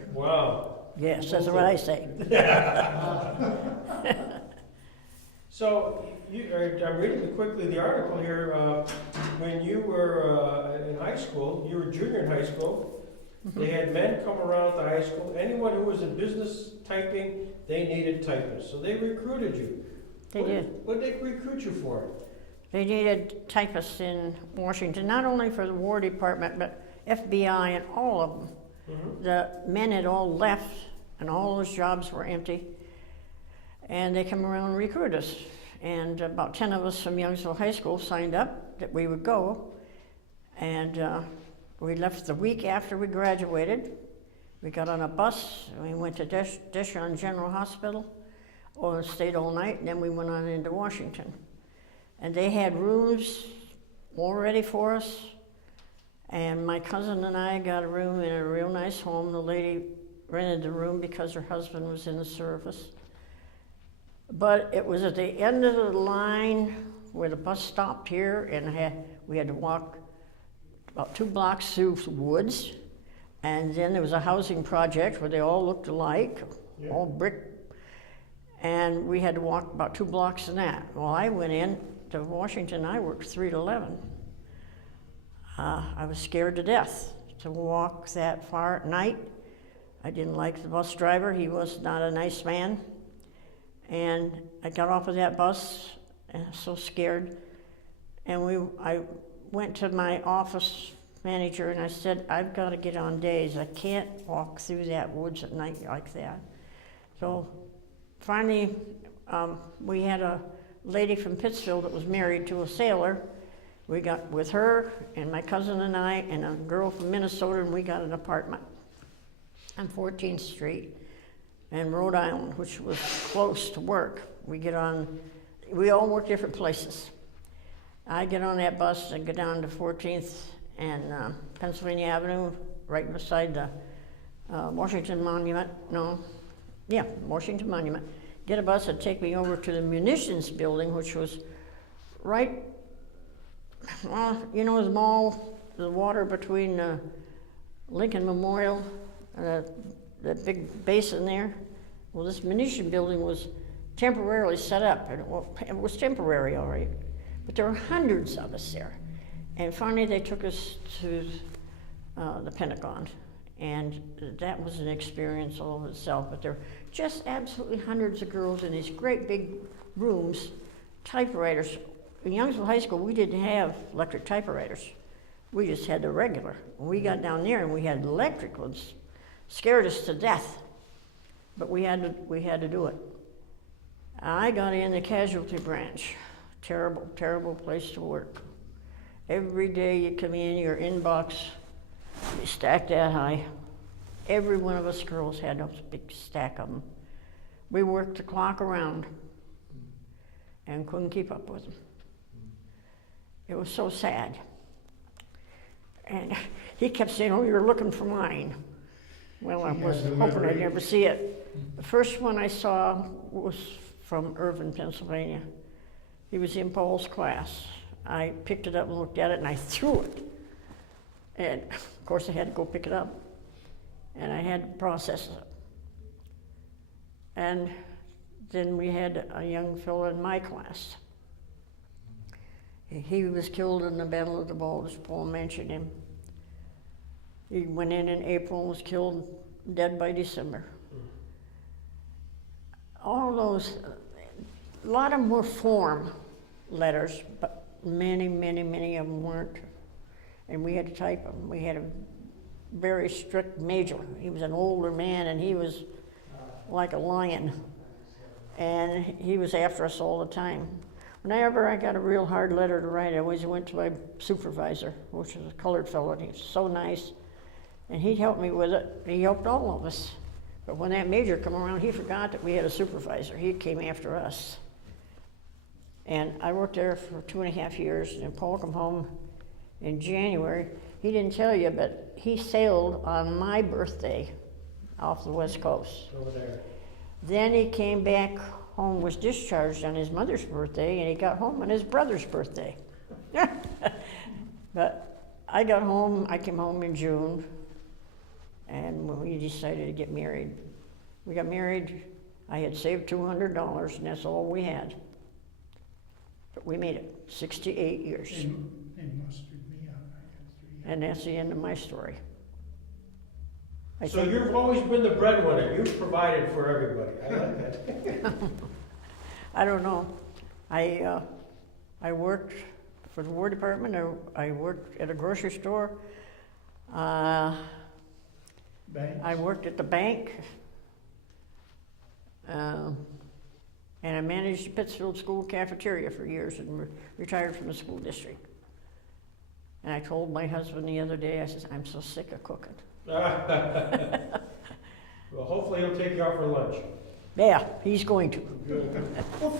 here. Wow. Yes, that's what I say. So, I'm reading quickly the article here. When you were in high school, you were junior in high school, they had men come around the high school. Anyone who was in business typing, they needed typists. So they recruited you. They did. What did they recruit you for? They needed typists in Washington, not only for the War Department, but FBI and all of them. Mm-hmm. The men had all left, and all those jobs were empty. And they come around and recruit us. And about 10 of us from Youngsville High School signed up that we would go. And we left the week after we graduated. We got on a bus, and we went to Dishon General Hospital, or stayed all night, and then we went on into Washington. And they had rooms all ready for us. And my cousin and I got a room in a real nice home. The lady rented the room because her husband was in the service. But it was at the end of the line where the bus stopped here, and we had to walk about 2 blocks through the woods. And then there was a housing project where they all looked alike, all brick. And we had to walk about 2 blocks in that. Well, I went in to Washington, I worked 3 to 11. I was scared to death to walk that far at night. I didn't like the bus driver, he was not a nice man. And I got off of that bus, and I was so scared. And I went to my office manager and I said, I've got to get on days. I can't walk through that woods at night like that. So finally, we had a lady from Pittsfield that was married to a sailor. We got with her and my cousin and I and a girl from Minnesota, and we got an apartment on 14th Street in Rhode Island, which was close to work. We all work different places. I get on that bus and go down to 14th and Pennsylvania Avenue, right beside the Washington Monument. Washington Monument. Get a bus and take me over to the munitions building, which was right, the mall, the water between Lincoln Memorial, the big basin there. Well, this munition building was temporarily set up, and it was temporary, all right, but there were hundreds of us there. And finally they took us to the Pentagon, and that was an experience all of itself. But there were just absolutely hundreds of girls in these great big rooms, typewriters. In Youngsville High School, we didn't have electric typewriters. We just had the regular. When we got down there and we had electric ones, scared us to death, but we had to do it. I got in the casualty branch. Terrible, terrible place to work. Every day you come in, your inbox, you stack that high. Every one of us girls had a big stack of them. We worked the clock around and couldn't keep up with them. It was so sad. And he kept saying, oh, you're looking for mine. Well, I was hoping I'd never see it. The first one I saw was from Irvine, Pennsylvania. He was in Paul's class. I picked it up and looked at it and I threw it. And of course I had to go pick it up. And I had to process it. And then we had a young fellow in my class. He was killed in the Battle of the Bulge. Paul mentioned him. He went in April, was killed, dead by December. All those, a lot of them were form letters, but many, many, many of them weren't. And we had to type them. We had a very strict major. He was an older man and he was like a lion. And he was after us all the time. Whenever I got a real hard letter to write, I always went to my supervisor, which was a colored fellow, and he was so nice. And he'd help me with it. He helped all of us. But when that major came around, he forgot that we had a supervisor. He came after us. And I worked there for 2.5 years, and Paul came home in January. He didn't tell you, but he sailed on my birthday off the West Coast. Over there. Then he came back home, was discharged on his mother's birthday, and he got home on his brother's birthday. But I came home in June, and we decided to get married. We got married, I had saved $200, and that's all we had. But we made it 68 years, They mustered me out, I had 3. and that's the end of my story. I So think- you've always been the breadwinner, you've provided for everybody, I like that. I don't know. I worked for the War Department, I worked at a grocery store, Banks? I worked at the bank, and I managed the Pittsfield School cafeteria for years and retired from the school district. And I told my husband the other day, I said, I'm so sick of cooking. Well, hopefully he'll take you out for lunch. Yeah, he's going to. Well,